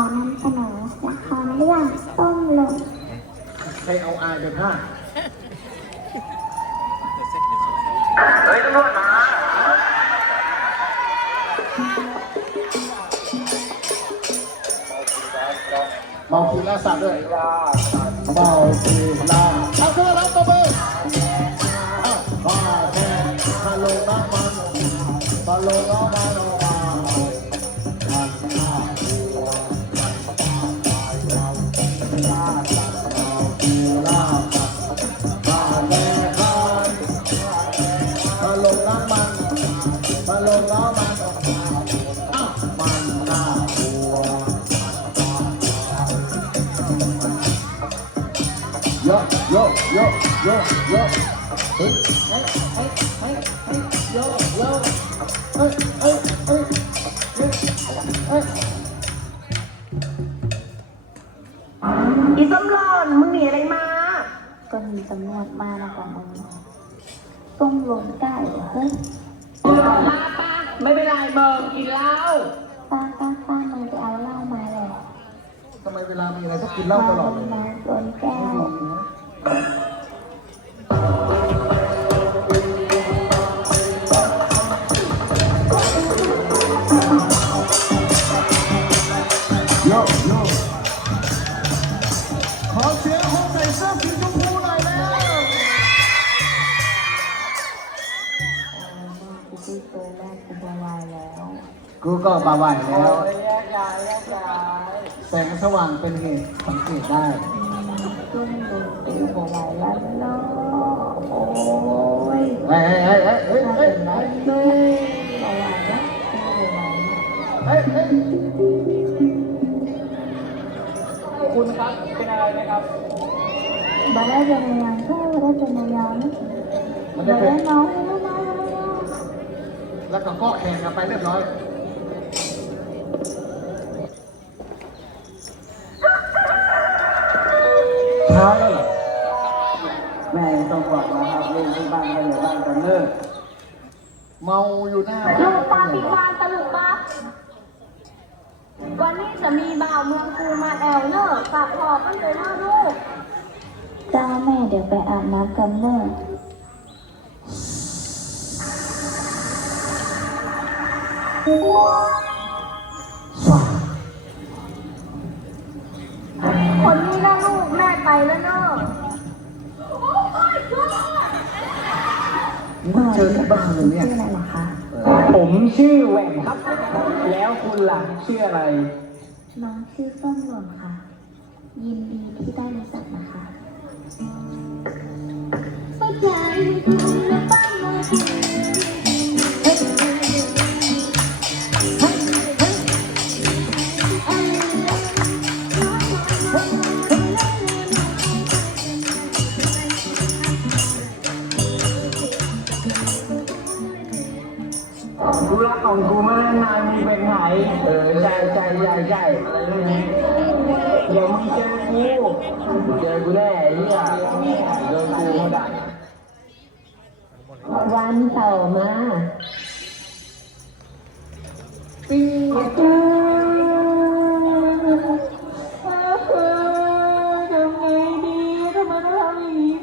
อนำเสนอละครเรื่องต้มหล่นใครเอาอายเป็นผ้าเฮ้ยตำรวจมาเมาคีลาสัตว์ด้วยเมาคีลา โยโยโยโยโยเฮ้ยเฮ้ยเฮ้ยเฮ้ยเฮ้ยโยโยเฮ้ยเฮ้ยเฮ้ยเฮ้ยเฮ้ยอีส้มหล่นมึงหนีอะไรมา ก็มีตำรวจมานะคะมึงส้มหล่นได้เหรอเฮ้ยลาปะไม่เป็นไรเบิร์กินเหล้าป้าป้าป้ามึงไปเอาเหล้ามาเลยทำไมเวลามีอะไรต้องกินเหล้าตลอดเลยน้องโดนแก้ว โยโยขอเสียงคนใส่เสื้อสีชมพูหน่อยแล้วกูพูดตัวแรกกูบวายแล้วกูก็บาไหวแล้ว แยกย้ายแยกย้ายแสงสว่างเป็นเหตุสังเกตได้ส้ม หล่นกูบวายแล้วเนาะโอ้ยเฮ้ยเฮ้ยเฮ้ยเฮ้ยเฮ้ยเฮ้ยบวายแล้วกูบวายแล้วเฮ้ยเฮ้ยคุณครับเป็นอะไรไหมครับบาได้เป็นยังก็ได้เป็นยังนะมันบาได้เป็ได้นน้องน้องน้องแล้วก็ก็แข่งกันไปเรียบร้อยช้าแล้วเหรอ อยู่บ้านกันเลิกเมาอยู่หน้าลูกปาปิวานตลุกปะวันนี้จะมีบ่าวเมืองกูมาแอลเนอร์ฝากพอกันเลยนะลูกจ้าแม่เดี๋ยวไปอาบน้ำกันเนอะสว่างคนนี้นะลูกแม่ไปแล้วเนอะ มึงเจอที่บ้านเลยเนี่ยชื่ออะไรเหรอคะผมชื่อแหว่งครับ แล้วคุณล่ะชื่ออะไร น้องชื่อส้มหล่นค่ะ ยินดีที่ได้รู้จักนะคะไม่ใจ ของกูมาตั้นานมึงเป็นไหนเออใช่ใช่ใช่ใช่อะไรเรื่องนี้เดี๋ยวมึงเจอกูเจอกูแน่ไอ้เหี้ยโดนกูเขาด่าวันต่อมาปิ้งทำไงดีทำไม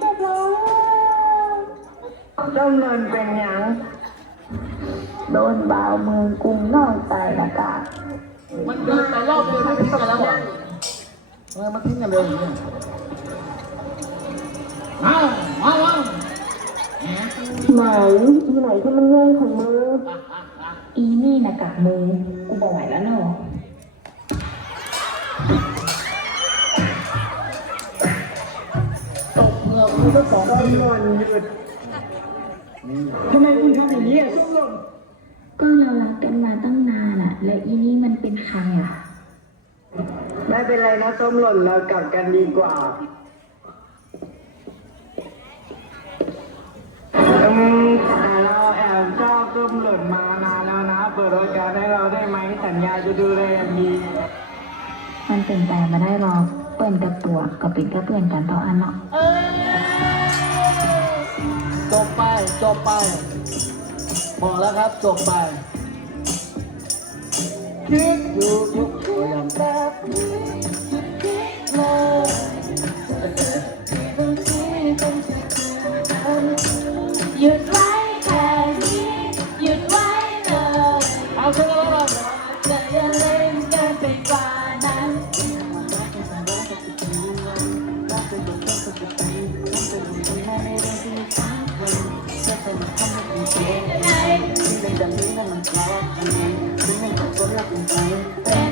ต้องทำอนเงินเป็นยัง โดนบ่าวเมืองกรุงนอกใจละกะมันเดินไปรอบเดียวไม่ทิ้งกันแล้วเหรอเออมันทิ้งกันเลยอย่างเงี้ยเอาเอาเอาไหนอีไหนที่มันแย่งของมืออีนี่นะกับมือกูบอกไหวแล้วเนาะตบเหงือกคุณทั้งสองทีมันหยุดทำไมคุณทำอย่างนี้อะส้มหล่น ก็เรารักกันมาตั้งนานอะแล้วอีนี่มันเป็นใครอะไม่เป็นไรนะส้มหล่นเรากลับกันดีกว่าอืมแต่เราแอบชอบส้มหล่นมานานแล้วนะ เปิดโอกาสให้เราได้ไหมสัญญาจะดูแลอย่างดีมันเป็นไปมาได้หรอกเปื่อนกับปวกก็เป็นกับเปื่อนกันเท่าอันเนาะจบไปจบไป พอแล้วครับจบไปคิดอยู่ทุก เป็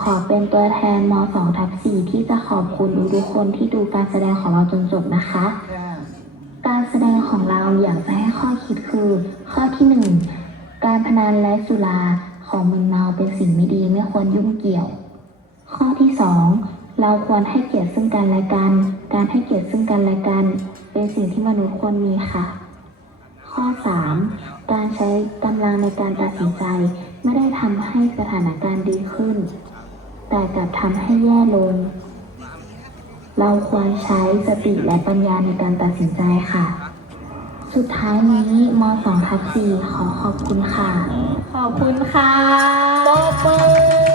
ขอเป็นตัวแทนม2ทับ4ที่จะขอบคุณทุกคนที่ดูการแสดงของเราจนจบนะคะ การแสดงของเราอยากจะให้ข้อคิดคือ ข้อที่ 1 การพนันและสุราของมึนเมาเป็นสิ่งไม่ดีไม่ควรยุ่งเกี่ยว ข้อที่ 2 เราควรให้เกียรติซึ่งกันและกัน การให้เกียรติซึ่งกันและกัน เป็นสิ่งที่มนุษย์ควรมีค่ะ ข้อ 3. การใช้กำลังในการตัดสินใจ ไม่ได้ทำให้สถานการณ์ดีขึ้น แต่กลับทำให้แย่ลง เราควรใช้สติและปัญญาในการตัดสินใจค่ะ สุดท้ายนี้ม2ทับ4ขอขอบคุณค่ะ ขอบคุณค่ะต่อไป